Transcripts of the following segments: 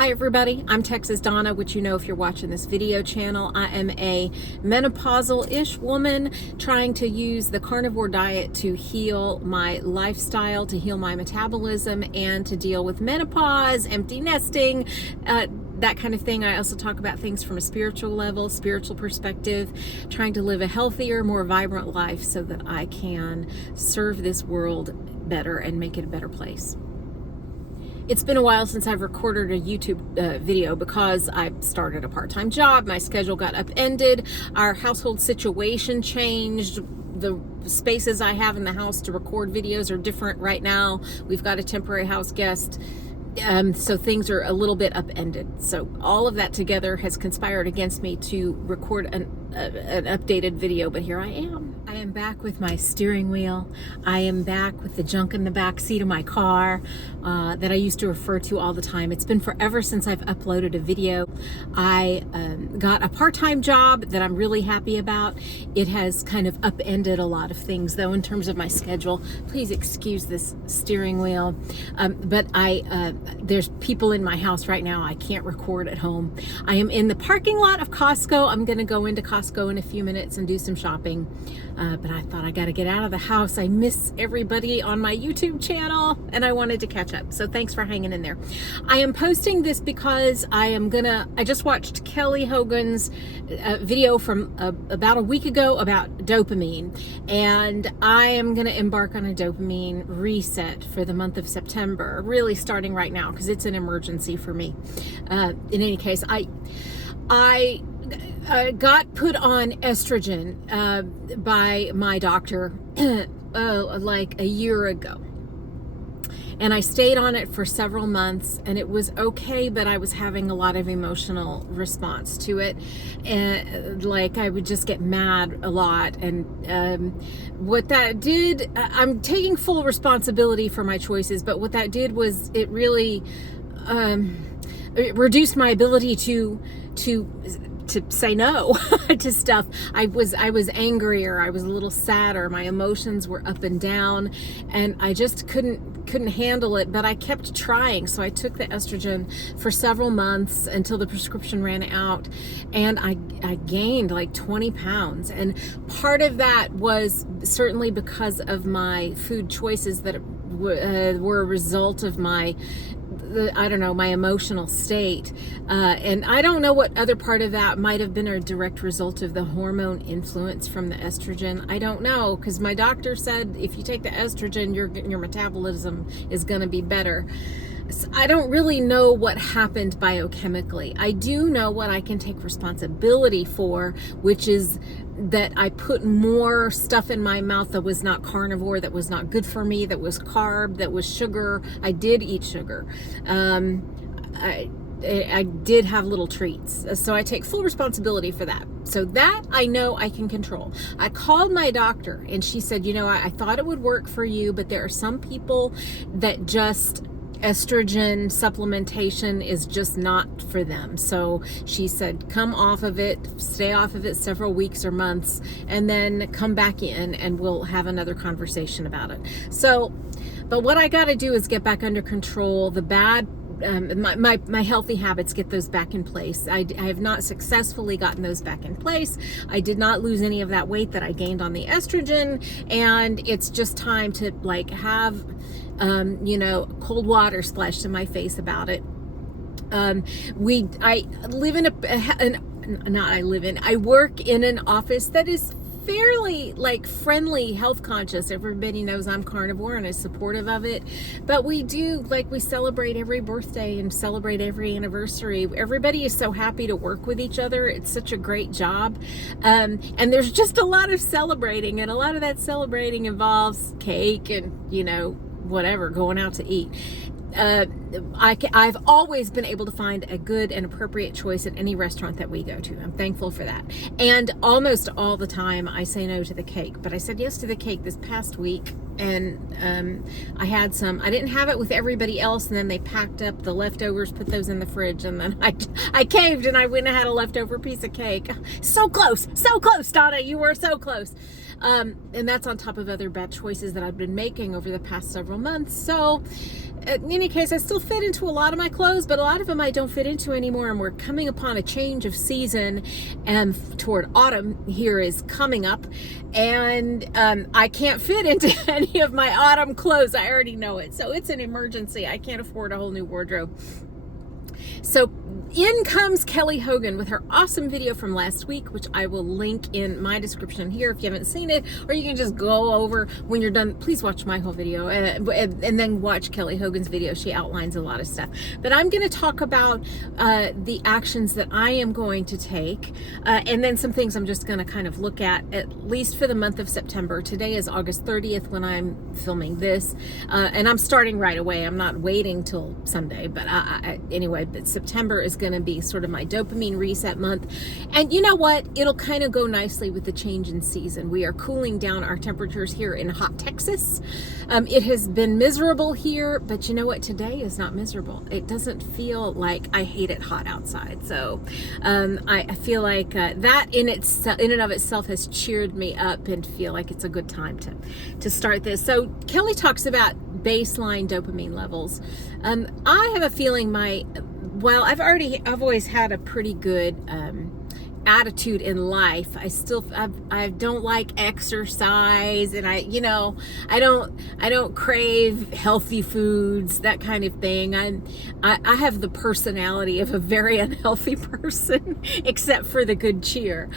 Hi everybody, I'm Texas Donna, which you know if you're watching this video channel. I am a menopausal-ish woman trying to use the carnivore diet to heal my lifestyle, to heal my metabolism, and to deal with menopause, empty nesting, that kind of thing. I also talk about things from a spiritual level, spiritual perspective, trying to live a healthier, more vibrant life so that I can serve this world better and make it a better place. It's been a while since I've recorded a YouTube video because I started a part-time job. My schedule got upended. Our household situation changed. The spaces I have in the house to record videos are different right now. We've got a temporary house guest. So things are a little bit upended. So all of that together has conspired against me to record an updated video, but here I am. I am back with my steering wheel. I am back with the junk in the back seat of my car that I used to refer to all the time. It's been forever since I've uploaded a video. I got a part-time job that I'm really happy about. It has kind of upended a lot of things though in terms of my schedule. Please excuse this steering wheel. But there's people in my house right now. I can't record at home. I am in the parking lot of Costco. I'm gonna go into Costco in a few minutes and do some shopping. But I thought I gotta get out of the house. I miss everybody on my YouTube channel and I wanted to catch up. So thanks for hanging in there. I am posting this because I just watched Kelly Hogan's video from about a week ago about dopamine. And I am gonna embark on a dopamine reset for the month of September, really starting right now because it's an emergency for me. In any case, I got put on estrogen by my doctor like a year ago. And I stayed on it for several months and it was okay, but I was having a lot of emotional response to it. And like I would just get mad a lot. And what that did, I'm taking full responsibility for my choices, but what that did was it really it reduced my ability to say no to stuff. I was angrier. I was a little sadder. My emotions were up and down, and I just couldn't handle it. But I kept trying, so I took the estrogen for several months until the prescription ran out, and I gained like 20 pounds. And part of that was certainly because of my food choices that were a result of my emotional state. And I don't know what other part of that might have been a direct result of the hormone influence from the estrogen. I don't know, because my doctor said if you take the estrogen, your metabolism is going to be better. So I don't really know what happened biochemically. I do know what I can take responsibility for, which is that I put more stuff in my mouth that was not carnivore, that was not good for me, that was carb, that was sugar. I did eat sugar. I did have little treats. So I take full responsibility for that. So that I know I can control. I called my doctor and she said, you know, I thought it would work for you, but there are some people that just estrogen supplementation is just not for them. So she said, come off of it, stay off of it several weeks or months, and then come back in and we'll have another conversation about it. So, but what I got to do is get back under control. The bad my healthy habits, get those back in place. I have not successfully gotten those back in place. I did not lose any of that weight that I gained on the estrogen, and it's just time to like have cold water splashed in my face about it. I work in an office that is fairly like friendly, health conscious. Everybody knows I'm carnivore and is supportive of it, but we celebrate every birthday and celebrate every anniversary. Everybody is so happy to work with each other. It's such a great job, and there's just a lot of celebrating, and a lot of that celebrating involves cake and whatever, going out to eat. I've always been able to find a good and appropriate choice at any restaurant that we go to. I'm thankful for that. And almost all the time I say no to the cake, but I said yes to the cake this past week I had some. I didn't have it with everybody else, and then they packed up the leftovers, put those in the fridge, and then I caved and I went and had a leftover piece of cake. So close, Donna, you were so close. And that's on top of other bad choices that I've been making over the past several months. So in any case, I still fit into a lot of my clothes, but a lot of them I don't fit into anymore. And we're coming upon a change of season, and toward autumn here is coming up, and I can't fit into any of my autumn clothes. I already know it. So it's an emergency. I can't afford a whole new wardrobe. So in comes Kelly Hogan with her awesome video from last week, which I will link in my description here if you haven't seen it, or you can just go over when you're done. Please watch my whole video and then watch Kelly Hogan's video. She outlines a lot of stuff. But I'm going to talk about the actions that I am going to take, and then some things I'm just going to kind of look at least for the month of September. Today is August 30th when I'm filming this, and I'm starting right away. I'm not waiting till Sunday, but anyway, but September is going to be sort of my dopamine reset month. And you know what? It'll kind of go nicely with the change in season. We are cooling down our temperatures here in hot Texas. It has been miserable here, but you know what? Today is not miserable. It doesn't feel like I hate it hot outside. So I feel like that in and of itself has cheered me up and feel like it's a good time to start this. So Kelly talks about baseline dopamine levels. I have a feeling I've always had a pretty good attitude in life. I don't like exercise, and I don't crave healthy foods, that kind of thing. I have the personality of a very unhealthy person, except for the good cheer.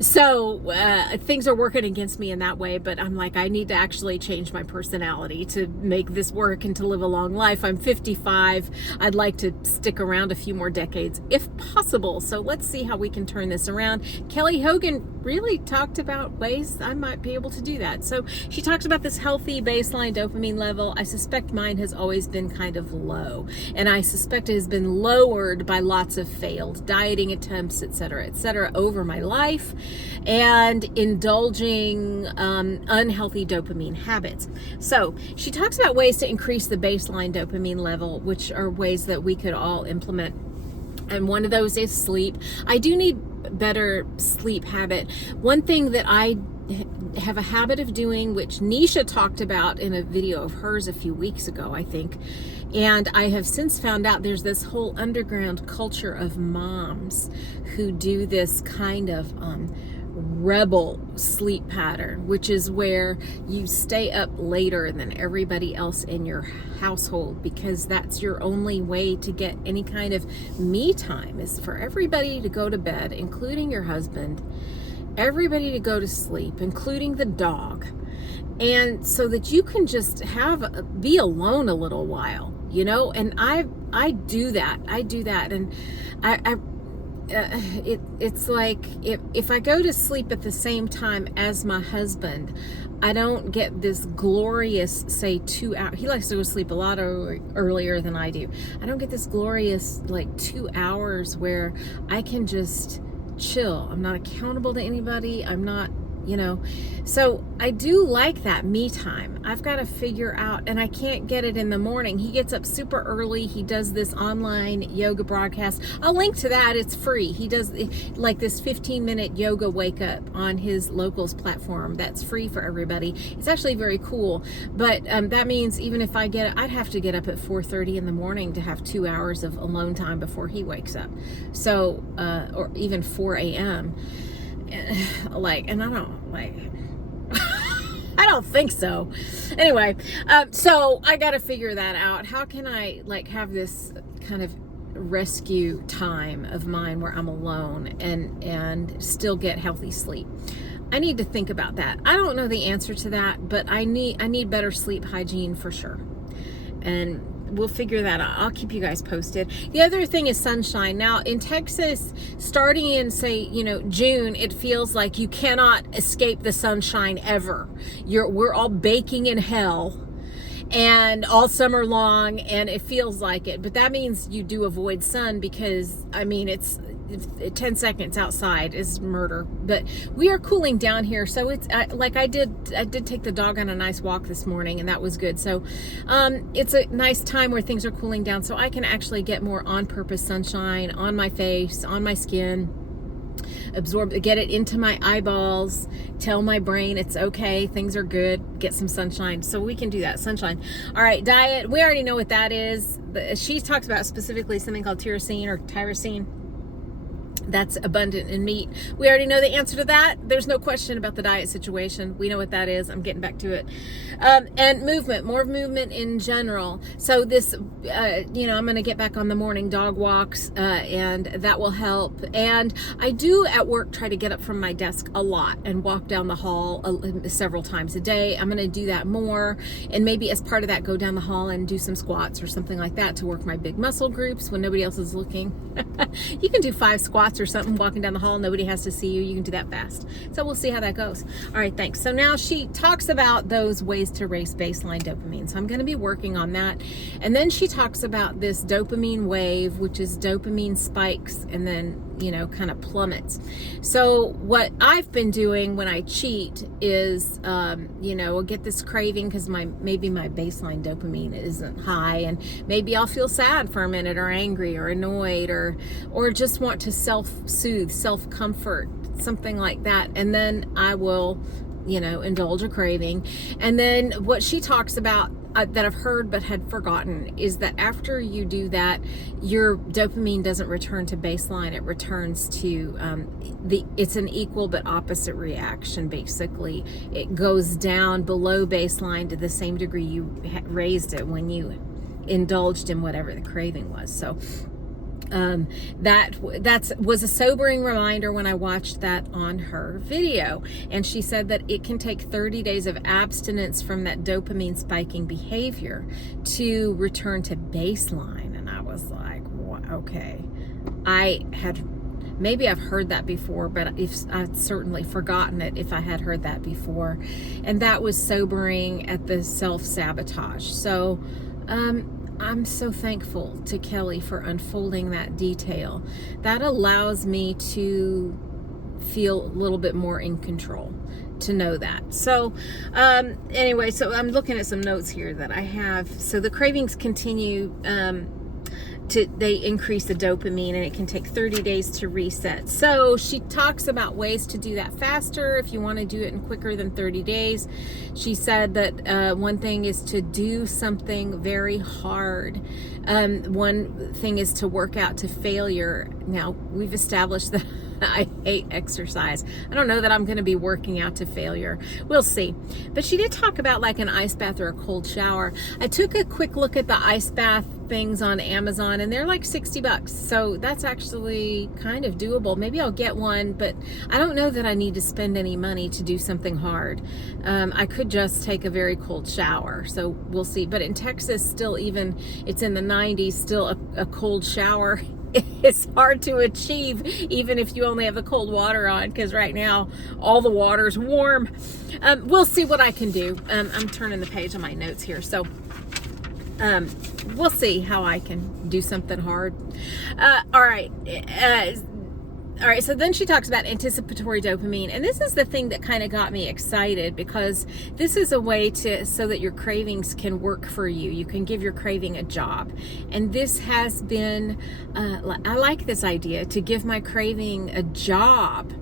So things are working against me in that way, but I'm like, I need to actually change my personality to make this work and to live a long life. I'm 55. I'd like to stick around a few more decades if possible. So let's see how we can turn this around. Kelly Hogan really talked about ways I might be able to do that. So she talks about this healthy baseline dopamine level. I suspect mine has always been kind of low, and I suspect it has been lowered by lots of failed dieting attempts, etc., over my life, and indulging unhealthy dopamine habits. So she talks about ways to increase the baseline dopamine level, which are ways that we could all implement. And one of those is sleep. I do need better sleep habit. One thing that I have a habit of doing, which Nisha talked about in a video of hers a few weeks ago, I think, and I have since found out there's this whole underground culture of moms who do this kind of rebel sleep pattern, which is where you stay up later than everybody else in your household because that's your only way to get any kind of me time, is for everybody to go to bed, including your husband, everybody to go to sleep, including the dog, and so that you can just be alone a little while, and I do that, and it's like if I go to sleep at the same time as my husband, I don't get this glorious, say, 2 hours. He likes to go to sleep a lot earlier than I do. I don't get this glorious 2 hours where I can just chill. I'm not accountable to anybody. I'm not, so I do like that me time. I've got to figure out, and I can't get it in the morning. He gets up super early. He does this online yoga broadcast. I'll link to that. It's free. He does like this 15-minute yoga wake up on his Locals platform. That's free for everybody. It's actually very cool. But that means even if I'd have to get up at 4:30 in the morning to have 2 hours of alone time before he wakes up. So, or even 4 a.m. And I don't think so. Anyway, so I got to figure that out. How can I have this kind of rescue time of mine where I'm alone and still get healthy sleep? I need to think about that. I don't know the answer to that, but I need better sleep hygiene for sure. And we'll figure that out. I'll keep you guys posted. The other thing is sunshine. Now in Texas, starting in June, it feels like you cannot escape the sunshine ever. We're all baking in hell and all summer long, and it feels like it. But that means you do avoid sun because it's 10 seconds outside is murder. But we are cooling down here, so it's like I did take the dog on a nice walk this morning, and that was good. So it's a nice time where things are cooling down, so I can actually get more on purpose sunshine on my face, on my skin, absorb, get it into my eyeballs, tell my brain it's okay, things are good, get some sunshine. So we can do that. Sunshine. All right, diet, we already know what that is. She talks about specifically something called tyrosine. That's abundant in meat. We already know the answer to that. There's no question about the diet situation. We know what that is. I'm getting back to it. And movement, more movement in general. So this, I'm going to get back on the morning dog walks, and that will help. And I do at work try to get up from my desk a lot and walk down the hall several times a day. I'm going to do that more. And maybe as part of that, go down the hall and do some squats or something like that to work my big muscle groups when nobody else is looking. You can do 5 squats or something walking down the hall. Nobody has to see you. You can do that fast. So we'll see how that goes. All right, thanks. So now she talks about those ways to raise baseline dopamine. So I'm going to be working on that. And then she talks about this dopamine wave, which is dopamine spikes and then, kind of plummets. So what I've been doing when I cheat is, I'll get this craving because maybe my baseline dopamine isn't high, and maybe I'll feel sad for a minute or angry or annoyed or just want to self-soothe, self-comfort, something like that. And then I will, indulge a craving. And then what she talks about that I've heard but had forgotten is that after you do that, your dopamine doesn't return to baseline. It returns to it's an equal but opposite reaction. Basically, it goes down below baseline to the same degree you raised it when you indulged in whatever the craving was. So that was a sobering reminder when I watched that on her video. And she said that it can take 30 days of abstinence from that dopamine spiking behavior to return to baseline. And I was like, okay. Maybe I've heard that before, but I've certainly forgotten it if I had heard that before. And that was sobering at the self-sabotage. So, I'm so thankful to Kelly for unfolding that detail. That allows me to feel a little bit more in control, to know that. So anyway, so I'm looking at some notes here that I have. So the cravings continue, they increase the dopamine, and it can take 30 days to reset. So she talks about ways to do that faster if you want to do it in quicker than 30 days. She said that one thing is to do something very hard. One thing is to work out to failure. Now, we've established that I hate exercise. I don't know that I'm going to be working out to failure. We'll see. But she did talk about like an ice bath or a cold shower. I took a quick look at the ice bath things on Amazon, and they're like $60. So that's actually kind of doable. Maybe I'll get one, but I don't know that I need to spend any money to do something hard. I could just take a very cold shower. So we'll see. But in Texas, still, even it's in the 90s, still a cold shower it's hard to achieve even if you only have the cold water on, because right now all the water's warm. We'll see what I can do. I'm turning the page on my notes here, so we'll see how I can do something hard. All right, so then she talks about anticipatory dopamine, and this is the thing that kind of got me excited, because this is a way so that your cravings can work for you. You can give your craving a job, and this has been, I like this idea, to give my craving a job.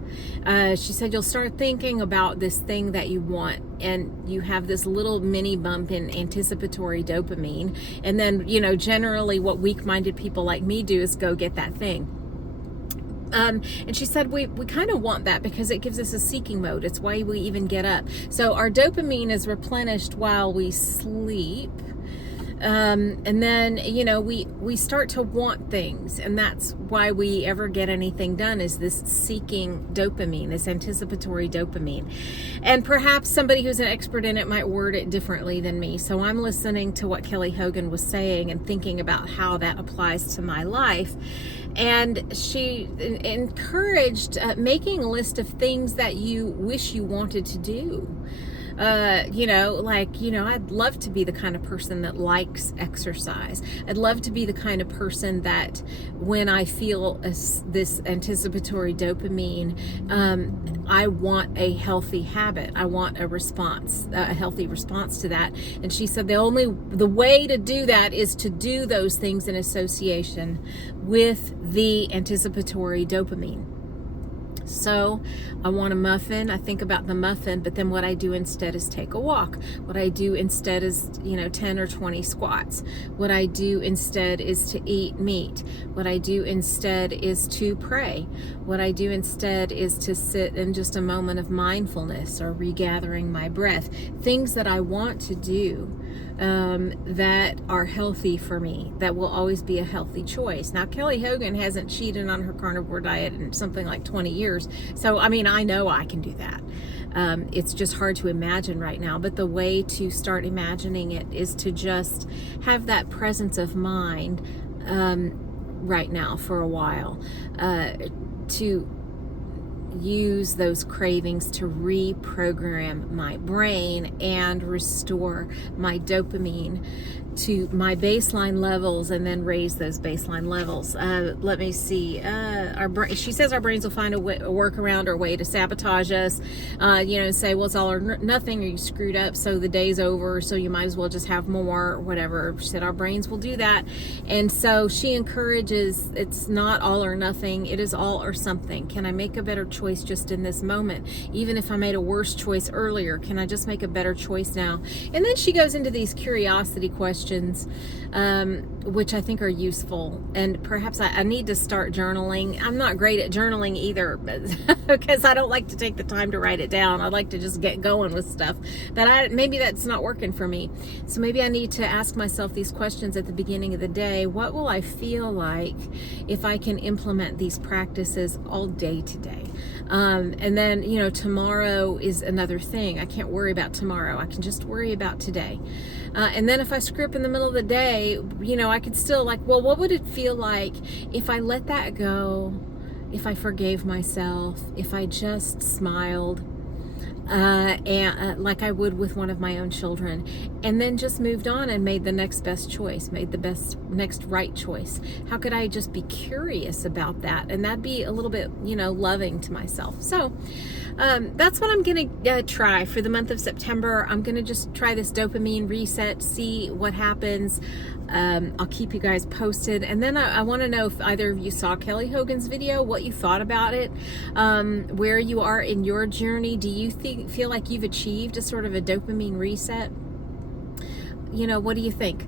She said you'll start thinking about this thing that you want, and you have this little mini bump in anticipatory dopamine, and then, generally what weak-minded people like me do is go get that thing. And she said we kind of want that because it gives us a seeking mode. It's why we even get up. So our dopamine is replenished while we sleep. And then, we start to want things, and that's why we ever get anything done, is this seeking dopamine, this anticipatory dopamine. And perhaps somebody who's an expert in it might word it differently than me. So I'm listening to what Kelly Hogan was saying and thinking about how that applies to my life. And she encouraged making a list of things that you wish you wanted to do. I'd love to be the kind of person that likes exercise. I'd love to be the kind of person that when I feel this anticipatory dopamine, I want a healthy habit. I want a response, a healthy response to that. And she said the way to do that is to do those things in association with the anticipatory dopamine. So I want a muffin. I think about the muffin, but then what I do instead is take a walk. What I do instead is, 10 or 20 squats. What I do instead is to eat meat. What I do instead is to pray. What I do instead is to sit in just a moment of mindfulness or regathering my breath. Things that I want to do that are healthy for me, that will always be a healthy choice. Now, Kelly Hogan hasn't cheated on her carnivore diet in something like 20 years. So, I know I can do that. It's just hard to imagine right now. But the way to start imagining it is to just have that presence of mind right now for a while, to use those cravings to reprogram my brain and restore my dopamine to my baseline levels, and then raise those baseline levels. Let me see. She says our brains will find a workaround or a way to sabotage us, and say, well, it's all or nothing, or you screwed up, so the day's over, so you might as well just have more, or whatever. She said our brains will do that. And so she encourages, it's not all or nothing, it is all or something. Can I make a better choice just in this moment? Even if I made a worse choice earlier, can I just make a better choice now? And then she goes into these curiosity questions, which I think are useful. And perhaps I need to start journaling. I'm not great at journaling either, because I don't like to take the time to write it down. I like to just get going with stuff. But maybe that's not working for me. So maybe I need to ask myself these questions at the beginning of the day. What will I feel like if I can implement these practices all day today? And then, tomorrow is another thing. I can't worry about tomorrow. I can just worry about today. And then if I screw up in the middle of the day, I could still what would it feel like if I let that go, if I forgave myself, if I just smiled, and like I would with one of my own children, and then just moved on and made the next best choice, made the next right choice. How could I just be curious about that? And that'd be a little bit, loving to myself. So that's what I'm going to try for the month of September. I'm going to just try this dopamine reset, see what happens. I'll keep you guys posted. And then I want to know if either of you saw Kelly Hogan's video, what you thought about it, where you are in your journey. Do you feel like you've achieved a sort of a dopamine reset? What do you think?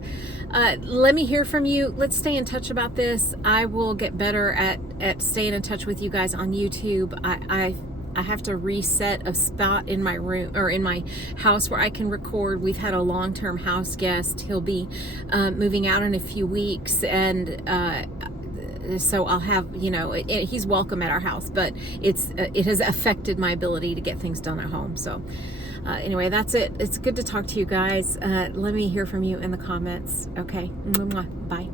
Let me hear from you. Let's stay in touch about this. I will get better at staying in touch with you guys on YouTube. I have to reset a spot in my room or in my house where I can record. We've had a long-term house guest. He'll be moving out in a few weeks, and so I'll have, he's welcome at our house, but it has affected my ability to get things done at home. So anyway, that's it. It's good to talk to you guys. Let me hear from you in the comments. Okay. Bye.